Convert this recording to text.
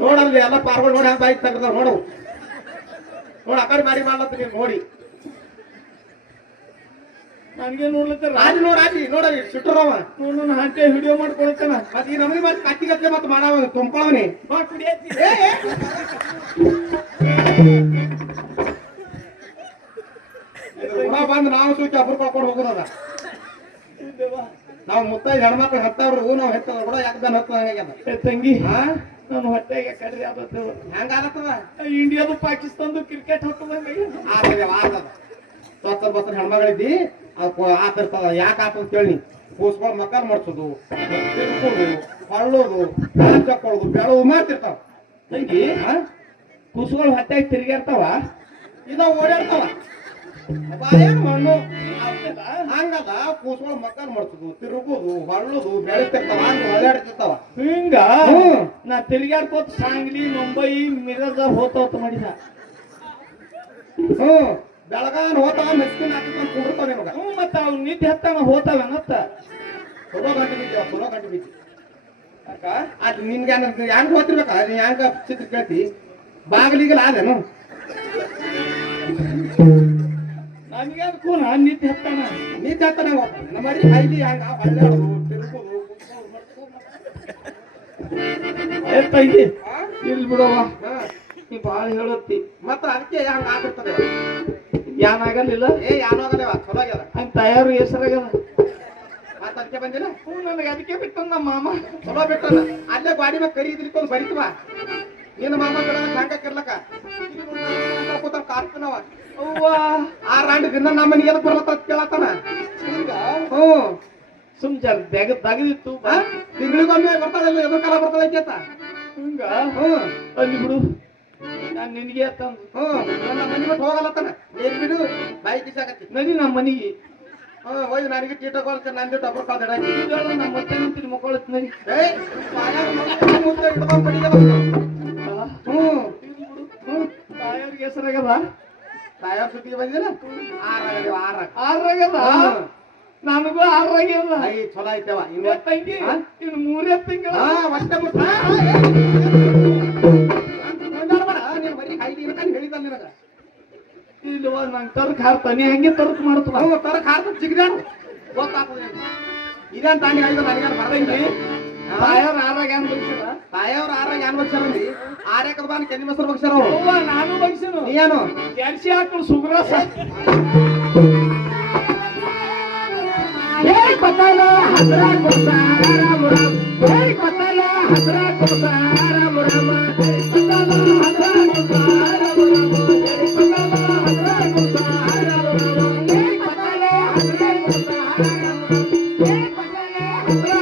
ನೋಡಲ್ರಿ ಎಲ್ಲ ಪಾರ್ಗಳು ನೋಡಿ ಹಂಗ ಬಾಯ್ತು ತಗದ ನೋಡು ನೋಡ ಆ ಕಡೆ ಮಾರಿ ಮಾಡ್ಲತ್ತೀನಿ ನೋಡಿ ನನಗೆ ನೋಡ್ಲತ್ತಾರ ರಾಜಿ ನೋಡಾಜಿ ನೋಡರಿ ಸುಟ್ರವ ನೋಡೋಣ ಹಾಟೆ ವಿಡಿಯೋ ಮಾಡ್ಕೊಳ್ತಾನ ಮತ್ತೆ ಈ ನಮಗೆ ಮತ್ತೆ ಕತ್ತಿಗತ್ತೆ ಮತ್ತೆ ಮಾಡವ ತುಂಪಳವನಿ ಕುಡಿಯತ್ತಿ ಬಂದು ನಾವು ಸೂಚಿ ಅಬ್ರು ಕಳ್ಕೊಂಡು ಹೋಗೋದ ನಾವು ಮುತ್ತೈದು ಹೆಣ್ಮಕ್ಳು ಹತ್ತವ್ರು ನಾವು ಹೆತ್ತದ ಕೂಡ ಯಾಕೆ ಹತ್ತದ ತಂಗಿ ನಾನು ಹೊಟ್ಟೆಗೆ ಕಡ್ರಿ ಆದದ್ದು ಹೆಂಗ ಆಗತ್ತದ ಇಂಡಿಯಾದು ಪಾಕಿಸ್ತಾನದು ಕ್ರಿಕೆಟ್ ಹೊತ್ತದಂಗ ಸ್ವಚ್ಛ ಬಸ್ ಹೆಣ್ಮಗಳಿದ್ದಿ ಆತಿರ್ತದ ಯಾಕೆ ಆತದ ಕೇಳಿ ಕೂಸ್ಗಳು ಮಕ್ಕಳು ಮಾಡ್ಸೋದು ತಿರ್ಕೋದು ಹೊಳ್ಳೋದು ಚಕ್ಕೊಳ್ಳೋದು ಬೆಳೋದು ಮಾಡ್ತಿರ್ತಾವ ತಂಗಿ ಕೂಸುಗಳು ಹೊಟ್ಟೆಗೆ ತಿರುಗಾಡ್ತಾವ ಇದ ಓಡಾಡ್ತಾವ ಮಣ್ಣು ಹಂಗದ ಕೂಸ್ಗಳು ಮಕ್ಕಳು ಮಾಡ್ಸೋದು ತಿರುಗೋದು ಹೊಳ್ಳೋದು ಬೆಳಿತಿರ್ತಾವ ಹಂಗ ಹೊಳ್ಳಾಡ್ತಿರ್ತಾವ ಹಿಂಗ ನಾ ತಿರುಗಾಡ್ಕೋತ ಸಾಂಗ್ಲಿ ಮುಂಬೈ ಮಿರಜ ಹೋತ ಮಾಡಿದ ಬೆಳಗಾನ್ ಹೋತಾವ ಮೆಸ್ಕಿನ್ ಹಾಕಿಕೊಂಡು ಕುಂಡಿರ್ತಾವ ನಿಮಗ ಮತ್ತ ಅವ್ ನಿದ್ದೆ ಹತ್ತಾನ ಹೋತಾವನತ್ತ ಚಲೋ ಗಂಟೆ ಬಿದ್ದಿ ಚಲೋ ಗಂಟೆ ಬಿದ್ದಿ ಅಕ್ಕ ಅದು ನಿನ್ಗೆ ಹೆಂಗ್ ಹೋತಿರ್ಬೇಕ ನೀ ಹೆಂಗ ಚಿತ್ರ ಕೇಳ್ತಿ ಬಾಗಿಲಿಗೆಲ್ಲ ಆದೇನು ನನಗೆ ಅದಕ್ಕೂ ನಿದ್ದೆ ಹತ್ತಾನ ನಿದ್ದೆ ಹತ್ತಾನ ನಮ್ಮ ಮರಿ ಹೈಲಿ ಹಂಗ ಹೊಳ್ಳಾಡೋದು ತಿರುಗೋದು ತಂಗಿ ಇಲ್ಲಿ ಬಿಡವ ನೀ ಬಾಳ ಹೇಳತ್ತಿ ಮತ್ತ ಅದಕ್ಕೆ ಹಂಗ ಆಗಿರ್ತದೆ ಏನಾಗಲಿಲ್ಲ ಏನೋ ಆಗಲ್ಲ ಚಲೋ ಆಗ್ಯದ ಹಂಗ ತಯಾರು ಹೆಸರಾಗ್ಯದ ಮತ್ತ ಅದಕ್ಕೆ ಬಂದಿಲ್ಲ ನನಗೆ ಅದಕ್ಕೆ ಬಿಟ್ಟು ನಮ್ಮ ಮಾಮ ಚಲೋ ಬಿಟ್ಟಲ್ಲ ಅಲ್ಲೇ ಗಾಡಿ ಮ್ಯಾಗ ಕರಿ ಇದ್ರಿಕೊಂಡು ಬರಿತವ ನಿನ್ನ ಮಾಮ ಕಡ ಹಂಗ ಕಿರ್ಲಕ್ಕ ಕೂತ ಕಾರ್ಪನವ ಆ ರಾಂಡಿ ದಿನ ನಮ್ಮ ಮನೆಗೆ ಎದಕ್ ಬರ್ಲತ್ತ ಕೇಳತ್ತಾನ ಸುಮ್ ಜರ್ ತೆಗದಿತ್ತು ತಿಂಗಳಿಗೊಮ್ಮೆ ಬರ್ತಾಳಲ್ಲ ಎದ್ರ ಕಾಲ ಬರ್ತಾಳ ಐತ ಹಿಂಗ ಅಲ್ಲಿ ಬಿಡು ನಾನ್ ನಿನಗೆ ತಂದು ನಮ್ಮ ಮನೆ ಬಿಟ್ಟು ಹೋಗಲತ್ತಾನ ಏನ್ ಬಿಡು ಬಾಯಿ ಕಿಸಾಕತ್ತಿ ನಡಿ ನಮ್ಮ ಮನೆಗೆ ಹೋಯ್ತು ನನಗೆ ಟೀಟ ಕೊಲ್ಕ ನಂದು ಡಬ್ಬರ್ ಕಾಲ್ ದಡಾಕಿ ನಮ್ಮ ಮತ್ತೆ ನಿಂತೀನಿ ಮಕ್ಕಳು ನಡಿ ತಾಯವ್ರಿಗೆ ಹೆಸರಾಗದ ತಾಯಾರ ಸುದ್ದಿಗೆ ಬಂದಿಲ್ಲ ಆರಾಗದ ನನಗೂ ಆರಾಗ್ಯದ ಚಲೋ ಐತವ ತಂಗಿ ಇನ್ನು 3 ತಿಂಗಳ ಒಟ್ಟೆ ಹೇಳಿದಲ್ಲ ನಿನಗ ಇಲ್ವ ನಂಗೆ ತರ್ಕ್ ಹಾರ್ತಾನೆ ಹೆಂಗೆ ತರ್ಕ್ ಮಾಡ್ತಾವ ತರಕ್ ಹಾರ್ತ ಜಿಗ್ದಾಡು ಗೊತ್ತಾಗ್ತದೆ ಇದೇನ್ ತಾಂಡಿ ಆಯ್ತು ನನಗೆ ಬರದಂಗಿ ತಾಯವ್ರ ಆರಾಗ ಏನ್ ಬಗ್ಸಿರ ತಾಯವ್ರ ಆರಾಗ ಏನ್ ಬಗ್ಸಾರಂದಿ ಆರ್ಯಾಕದ ಬಾನ್ ಕೆನ್ನಿ ಮೊಸರು ಬಗ್ಸಾರ ಅವ್ರು ನಾನು ಬಗ್ಸಿನು ನೀನು ಕ್ಯಾಲ್ಸಿ ಹಾಕಳು ಸುಗ್ರಾಸ ಪತಾಲ ಹದ್ರ ಕೊಡ್ತಾರ ಮುರಂ ಪತಾಲ ಹದ್ರ ಕೊಡ್ತಾರ ಮುರಂ ಪತಾಲ ಹದ್ರ ಕೊಡ್ತಾರ ಮುರಂ ಪತಾಲ ಹದ್ರ ಕೊಡ್ತಾರ ಮುರಂ ಪತಾಲ ಹದ್ರ ಕೊಡ್ತಾರ ಮುರಂ ಪತಾಲ ಹದ್ರ